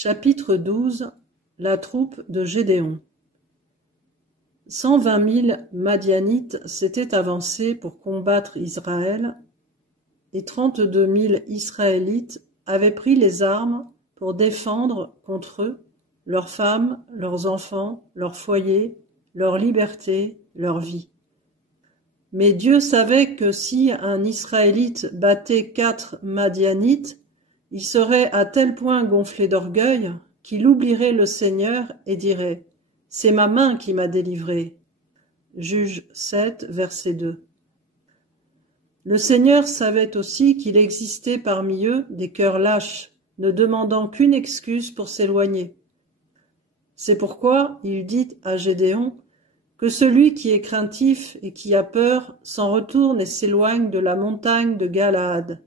Chapitre 12. La troupe de Gédéon. 120 000 Madianites s'étaient avancés pour combattre Israël, et 32 000 Israélites avaient pris les armes pour défendre contre eux leurs femmes, leurs enfants, leurs foyers, leur liberté, leur vie. Mais Dieu savait que si un Israélite battait 4 Madianites, il serait à tel point gonflé d'orgueil qu'il oublierait le Seigneur et dirait « C'est ma main qui m'a délivré ». Juge 7, verset 2. Le Seigneur savait aussi qu'il existait parmi eux des cœurs lâches, ne demandant qu'une excuse pour s'éloigner. C'est pourquoi il dit à Gédéon que celui qui est craintif et qui a peur s'en retourne et s'éloigne de la montagne de Galaad.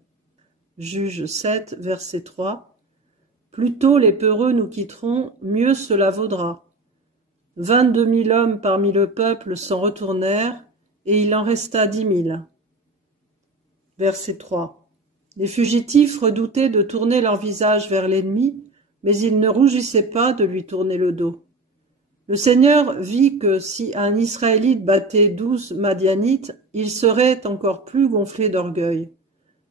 Juge 7, verset 3. Plus tôt les peureux nous quitteront, mieux cela vaudra. 22 000 hommes parmi le peuple s'en retournèrent, et il en resta 10 000. Verset 3. Les fugitifs redoutaient de tourner leur visage vers l'ennemi, mais ils ne rougissaient pas de lui tourner le dos. Le Seigneur vit que si un Israélite battait 12 Madianites, il serait encore plus gonflé d'orgueil.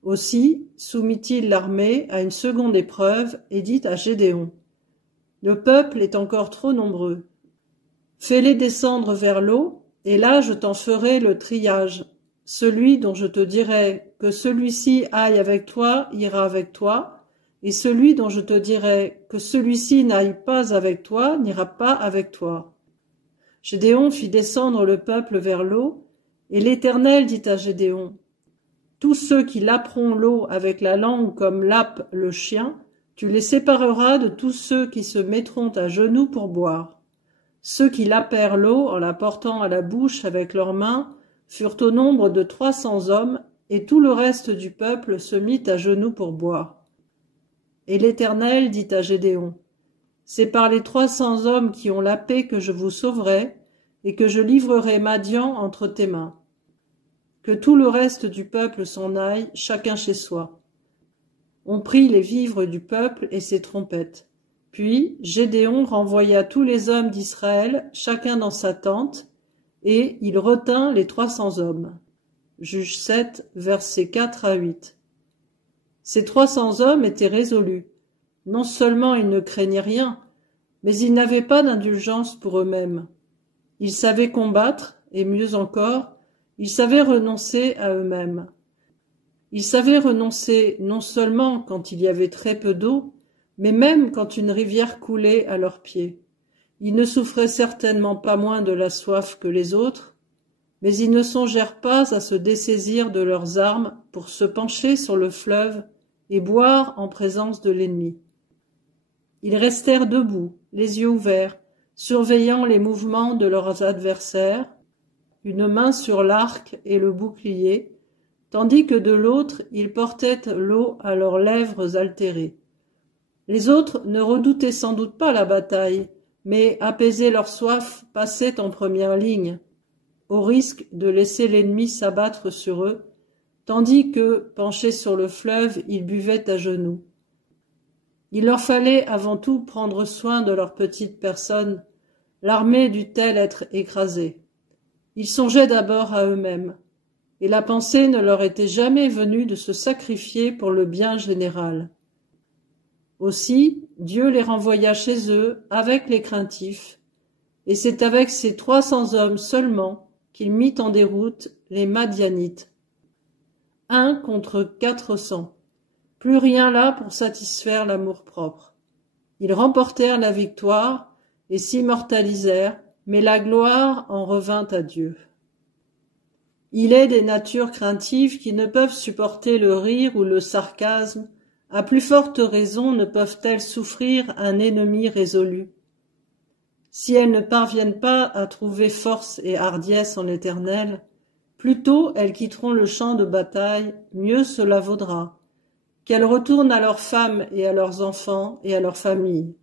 Aussi soumit-il l'armée à une seconde épreuve et dit à Gédéon : « Le peuple est encore trop nombreux. Fais-les descendre vers l'eau, et là je t'en ferai le triage. Celui dont je te dirai que celui-ci aille avec toi ira avec toi, et celui dont je te dirai que celui-ci n'aille pas avec toi n'ira pas avec toi. » Gédéon fit descendre le peuple vers l'eau, et l'Éternel dit à Gédéon : « Tous ceux qui laperont l'eau avec la langue comme lappe le chien, tu les sépareras de tous ceux qui se mettront à genoux pour boire. » Ceux qui lapèrent l'eau en la portant à la bouche avec leurs mains furent au nombre de 300 hommes, et tout le reste du peuple se mit à genoux pour boire. Et l'Éternel dit à Gédéon : « C'est par les 300 hommes qui ont lapé que je vous sauverai, et que je livrerai Madian entre tes mains. Que tout le reste du peuple s'en aille, chacun chez soi. » On prit les vivres du peuple et ses trompettes. Puis Gédéon renvoya tous les hommes d'Israël, chacun dans sa tente, et il retint les 300 hommes. Juge 7, versets 4 à 8. Ces 300 hommes étaient résolus. Non seulement ils ne craignaient rien, mais ils n'avaient pas d'indulgence pour eux-mêmes. Ils savaient combattre, et mieux encore, ils savaient renoncer à eux-mêmes. Ils savaient renoncer non seulement quand il y avait très peu d'eau, mais même quand une rivière coulait à leurs pieds. Ils ne souffraient certainement pas moins de la soif que les autres, mais ils ne songèrent pas à se dessaisir de leurs armes pour se pencher sur le fleuve et boire en présence de l'ennemi. Ils restèrent debout, les yeux ouverts, surveillant les mouvements de leurs adversaires, une main sur l'arc et le bouclier, tandis que de l'autre ils portaient l'eau à leurs lèvres altérées. Les autres ne redoutaient sans doute pas la bataille, mais apaiser leur soif passaient en première ligne, au risque de laisser l'ennemi s'abattre sur eux, tandis que, penchés sur le fleuve, ils buvaient à genoux. Il leur fallait avant tout prendre soin de leur petite personne, l'armée dut-elle être écrasée. Ils songeaient d'abord à eux-mêmes, et la pensée ne leur était jamais venue de se sacrifier pour le bien général. Aussi, Dieu les renvoya chez eux avec les craintifs, et c'est avec ces 300 hommes seulement qu'il mit en déroute les Madianites. 1 contre 400. Plus rien là pour satisfaire l'amour-propre. Ils remportèrent la victoire et s'immortalisèrent, mais la gloire en revint à Dieu. Il est des natures craintives qui ne peuvent supporter le rire ou le sarcasme, à plus forte raison ne peuvent-elles souffrir un ennemi résolu. Si elles ne parviennent pas à trouver force et hardiesse en l'Éternel, plus tôt elles quitteront le champ de bataille, mieux cela vaudra, qu'elles retournent à leurs femmes et à leurs enfants et à leurs familles.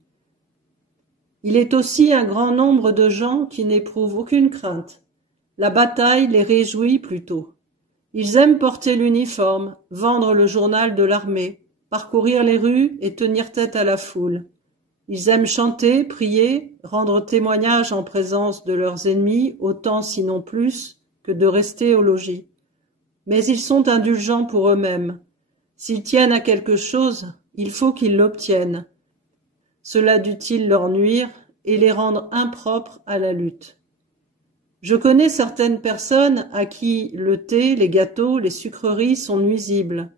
Il est aussi un grand nombre de gens qui n'éprouvent aucune crainte. La bataille les réjouit plutôt. Ils aiment porter l'uniforme, vendre le journal de l'armée, parcourir les rues et tenir tête à la foule. Ils aiment chanter, prier, rendre témoignage en présence de leurs ennemis, autant sinon plus que de rester au logis. Mais ils sont indulgents pour eux-mêmes. S'ils tiennent à quelque chose, il faut qu'ils l'obtiennent. Cela dut-il leur nuire et les rendre impropres à la lutte. Je connais certaines personnes à qui le thé, les gâteaux, les sucreries sont nuisibles.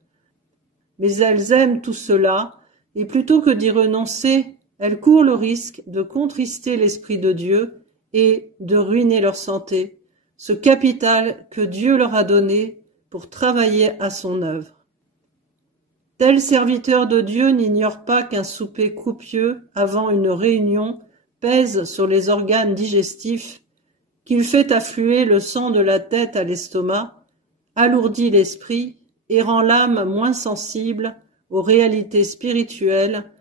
Mais elles aiment tout cela, et plutôt que d'y renoncer, elles courent le risque de contrister l'Esprit de Dieu et de ruiner leur santé, ce capital que Dieu leur a donné pour travailler à son œuvre. Tel serviteur de Dieu n'ignore pas qu'un souper copieux avant une réunion pèse sur les organes digestifs, qu'il fait affluer le sang de la tête à l'estomac, alourdit l'esprit et rend l'âme moins sensible aux réalités spirituelles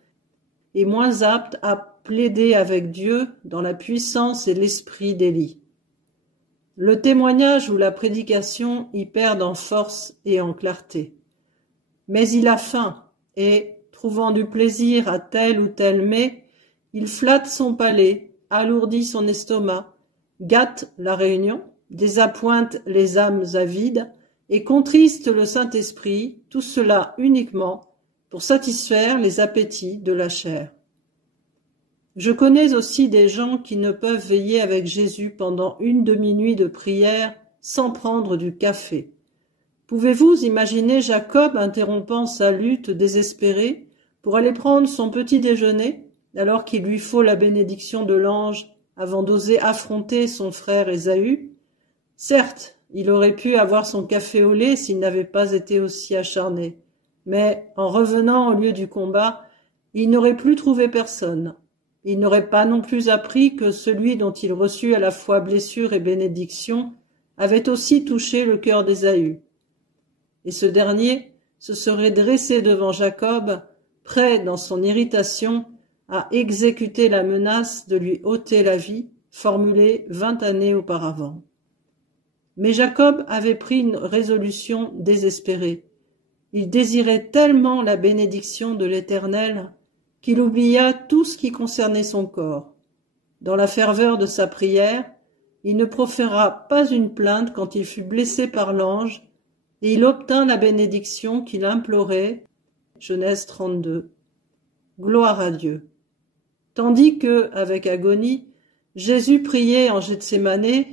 et moins apte à plaider avec Dieu dans la puissance et l'esprit d'Élie. Le témoignage ou la prédication y perdent en force et en clarté. Mais il a faim et, trouvant du plaisir à tel ou tel mets, il flatte son palais, alourdit son estomac, gâte la réunion, désappointe les âmes avides et contriste le Saint-Esprit, tout cela uniquement pour satisfaire les appétits de la chair. Je connais aussi des gens qui ne peuvent veiller avec Jésus pendant une demi-nuit de prière sans prendre du café. Pouvez-vous imaginer Jacob interrompant sa lutte désespérée pour aller prendre son petit déjeuner alors qu'il lui faut la bénédiction de l'ange avant d'oser affronter son frère Ésaü? Certes, il aurait pu avoir son café au lait s'il n'avait pas été aussi acharné, mais en revenant au lieu du combat, il n'aurait plus trouvé personne. Il n'aurait pas non plus appris que celui dont il reçut à la fois blessure et bénédiction avait aussi touché le cœur d'Ésaü. Et ce dernier se serait dressé devant Jacob, prêt dans son irritation à exécuter la menace de lui ôter la vie, formulée 20 années auparavant. Mais Jacob avait pris une résolution désespérée. Il désirait tellement la bénédiction de l'Éternel qu'il oublia tout ce qui concernait son corps. Dans la ferveur de sa prière, il ne proféra pas une plainte quand il fut blessé par l'ange, et il obtint la bénédiction qu'il implorait. Genèse 32. Gloire à Dieu. Tandis que, avec agonie, Jésus priait en Gethsémane,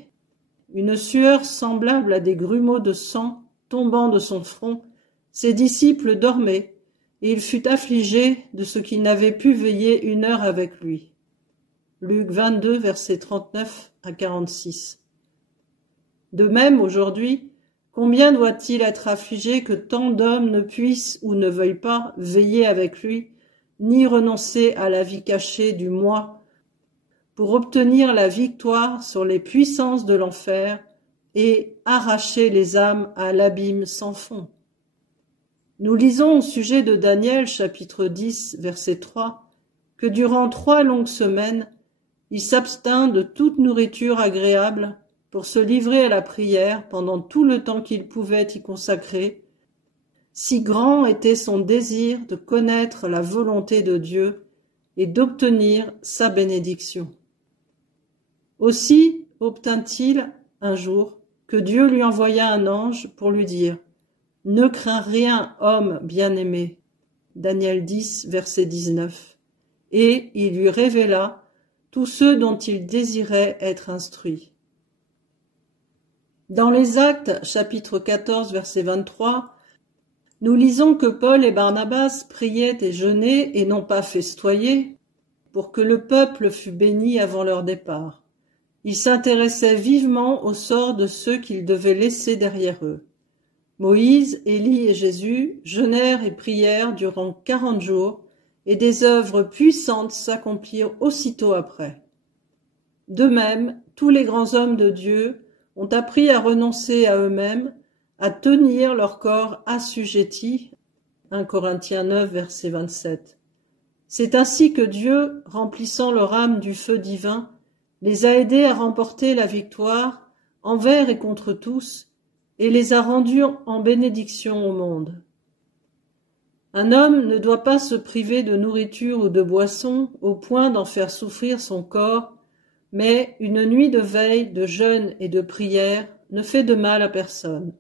une sueur semblable à des grumeaux de sang tombant de son front, ses disciples dormaient, et il fut affligé de ce qu'ils n'avaient pu veiller une heure avec lui. Luc 22, versets 39 à 46. De même, aujourd'hui, combien doit-il être affligé que tant d'hommes ne puissent ou ne veuillent pas veiller avec lui, ni renoncer à la vie cachée du moi, pour obtenir la victoire sur les puissances de l'enfer et arracher les âmes à l'abîme sans fond. Nous lisons au sujet de Daniel, chapitre 10, verset 3, que durant 3 longues semaines, il s'abstint de toute nourriture agréable pour se livrer à la prière pendant tout le temps qu'il pouvait y consacrer. Si grand était son désir de connaître la volonté de Dieu et d'obtenir sa bénédiction. Aussi obtint-il un jour que Dieu lui envoya un ange pour lui dire « Ne crains rien, homme bien-aimé » Daniel 10, verset 19. Et il lui révéla tous ceux dont il désirait être instruit. Dans les Actes, chapitre 14, verset 23, nous lisons que Paul et Barnabas priaient et jeûnaient et non pas festoyaient pour que le peuple fût béni avant leur départ. Ils s'intéressaient vivement au sort de ceux qu'ils devaient laisser derrière eux. Moïse, Élie et Jésus jeûnèrent et prièrent durant 40 jours, et des œuvres puissantes s'accomplirent aussitôt après. De même, tous les grands hommes de Dieu ont appris à renoncer à eux-mêmes, à tenir leur corps assujetti. 1 Corinthiens 9, verset 27. C'est ainsi que Dieu, remplissant leur âme du feu divin, les a aidés à remporter la victoire envers et contre tous, et les a rendus en bénédiction au monde. Un homme ne doit pas se priver de nourriture ou de boisson au point d'en faire souffrir son corps, mais une nuit de veille, de jeûne et de prière ne fait de mal à personne.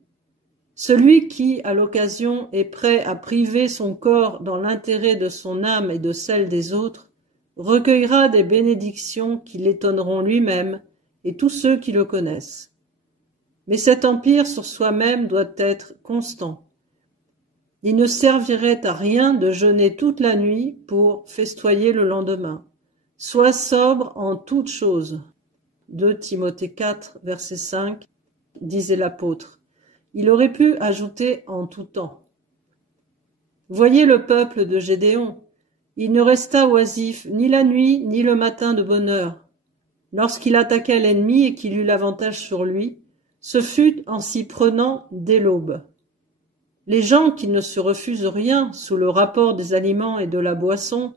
Celui qui, à l'occasion, est prêt à priver son corps dans l'intérêt de son âme et de celle des autres, recueillera des bénédictions qui l'étonneront lui-même et tous ceux qui le connaissent. Mais cet empire sur soi-même doit être constant. Il ne servirait à rien de jeûner toute la nuit pour festoyer le lendemain. Sois sobre en toutes choses. 2 Timothée 4, verset 5, disait l'apôtre. Il aurait pu ajouter en tout temps. Voyez le peuple de Gédéon. Il ne resta oisif ni la nuit ni le matin de bonne heure. Lorsqu'il attaqua l'ennemi et qu'il eut l'avantage sur lui, ce fut en s'y prenant dès l'aube. Les gens qui ne se refusent rien sous le rapport des aliments et de la boisson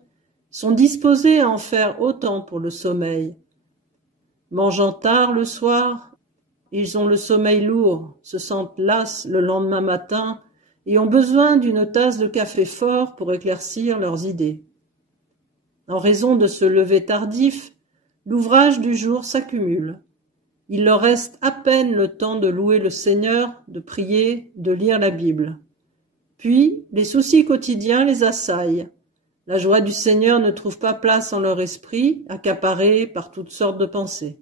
sont disposés à en faire autant pour le sommeil. Mangeant tard le soir, ils ont le sommeil lourd, se sentent las le lendemain matin et ont besoin d'une tasse de café fort pour éclaircir leurs idées. En raison de ce lever tardif, l'ouvrage du jour s'accumule. Il leur reste à peine le temps de louer le Seigneur, de prier, de lire la Bible. Puis, les soucis quotidiens les assaillent. La joie du Seigneur ne trouve pas place en leur esprit, accaparé par toutes sortes de pensées.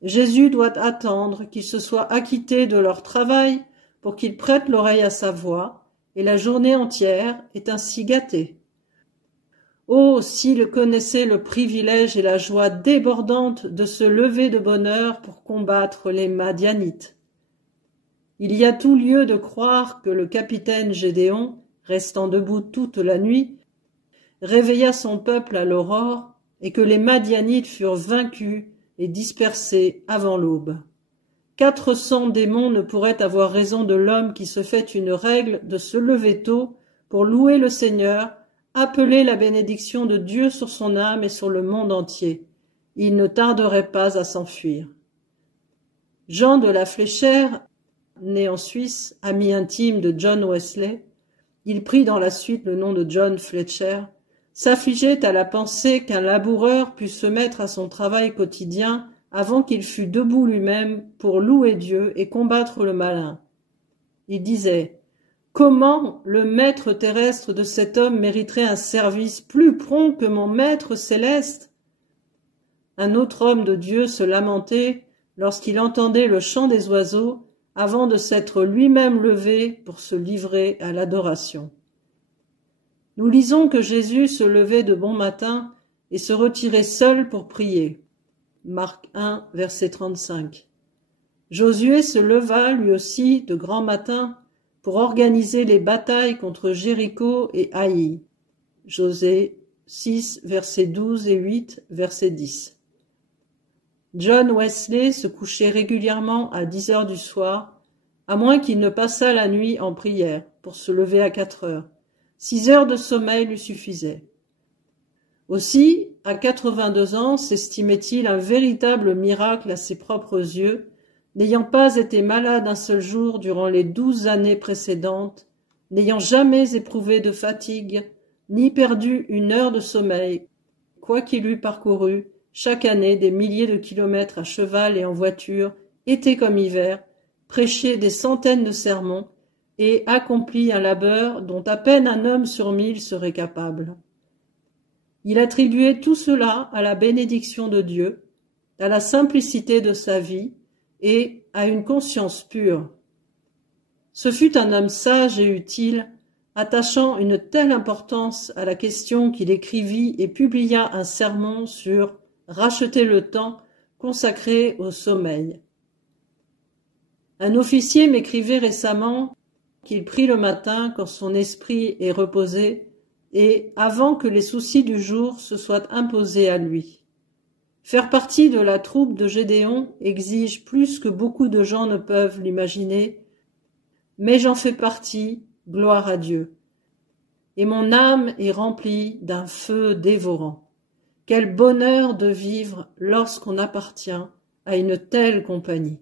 Jésus doit attendre qu'ils se soient acquittés de leur travail pour qu'ils prêtent l'oreille à sa voix, et la journée entière est ainsi gâtée. Oh, s'ils connaissaient le privilège et la joie débordante de se lever de bonne heure pour combattre les Madianites. Il y a tout lieu de croire que le capitaine Gédéon, restant debout toute la nuit, réveilla son peuple à l'aurore et que les Madianites furent vaincus et dispersés avant l'aube. 400 démons ne pourraient avoir raison de l'homme qui se fait une règle de se lever tôt pour louer le Seigneur, appeler la bénédiction de Dieu sur son âme et sur le monde entier. Il ne tarderait pas à s'enfuir. Jean de la Fléchère, né en Suisse, ami intime de John Wesley, il prit dans la suite le nom de John Fletcher, s'affligeait à la pensée qu'un laboureur pût se mettre à son travail quotidien avant qu'il fût debout lui-même pour louer Dieu et combattre le malin. Il disait « Comment le maître terrestre de cet homme mériterait un service plus prompt que mon maître céleste ?» Un autre homme de Dieu se lamentait lorsqu'il entendait le chant des oiseaux avant de s'être lui-même levé pour se livrer à l'adoration. Nous lisons que Jésus se levait de bon matin et se retirait seul pour prier. Marc 1, verset 35. Josué se leva lui aussi de grand matin pour organiser les batailles contre Jéricho et Haï. Josée 6, verset 12 et 8, verset 10. John Wesley se couchait régulièrement à 10 heures du soir, à moins qu'il ne passât la nuit en prière pour se lever à 4 heures. 6 heures de sommeil lui suffisaient. Aussi, à 82 ans, s'estimait-il un véritable miracle à ses propres yeux, n'ayant pas été malade un seul jour durant les 12 années précédentes, n'ayant jamais éprouvé de fatigue, ni perdu une heure de sommeil, quoiqu'il eût parcouru chaque année des milliers de kilomètres à cheval et en voiture, été comme hiver, prêché des centaines de sermons, et accomplit un labeur dont à peine un homme sur 1000 serait capable. Il attribuait tout cela à la bénédiction de Dieu, à la simplicité de sa vie et à une conscience pure. Ce fut un homme sage et utile, attachant une telle importance à la question qu'il écrivit et publia un sermon sur « Racheter le temps » consacré au sommeil. Un officier m'écrivait récemment qu'il prie le matin quand son esprit est reposé et avant que les soucis du jour se soient imposés à lui. Faire partie de la troupe de Gédéon exige plus que beaucoup de gens ne peuvent l'imaginer, mais j'en fais partie, gloire à Dieu. Et mon âme est remplie d'un feu dévorant. Quel bonheur de vivre lorsqu'on appartient à une telle compagnie.